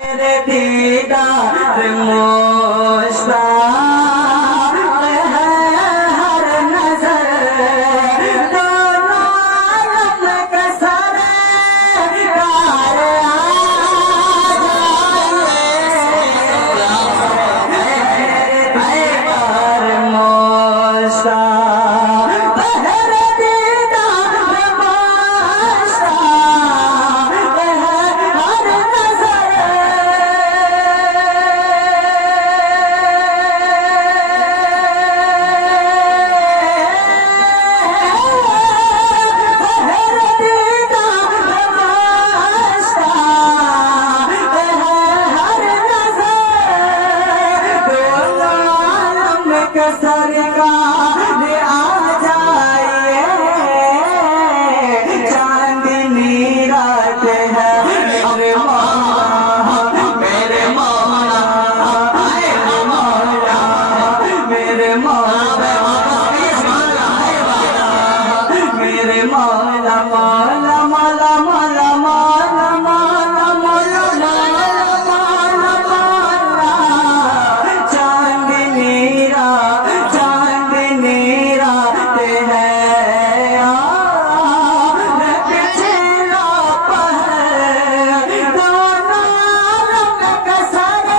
मेरे दीदार मुश्ताक है हर नजर, दोनों आलम के सरकार आ जाए। दीदार मुश्ताक मेरे दीदार मुश्ताक है हर नजर, सरकार आ जाइए। चांदनी रात है अरे मौला मेरे मौला, मेरे मौला मेरे मौला, मेरे मौला मौला मौला मौला मौला मौला मौला मौला, चांदनी रात है पिछला पहर, दोनों आलम के सरकार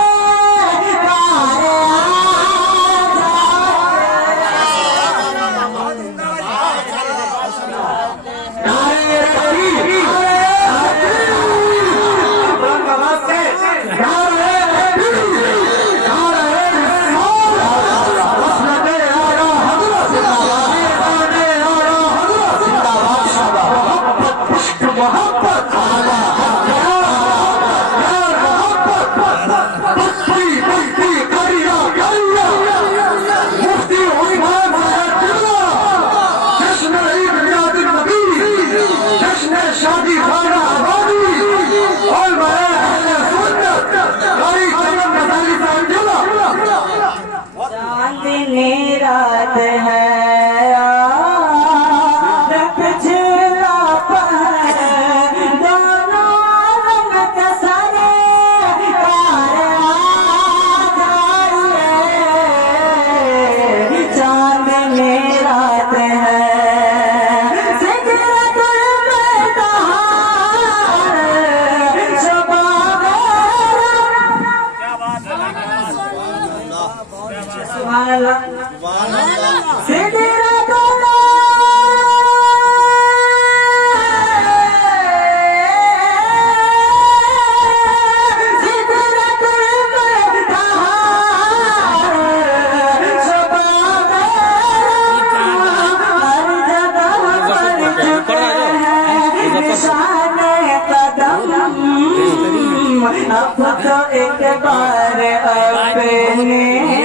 शादी खाना आबादी और चांदनी रात है पिछला पहर, दोनों आलम के सरकार आ जाइए। चांदनी रात है अब तो एक बार अपने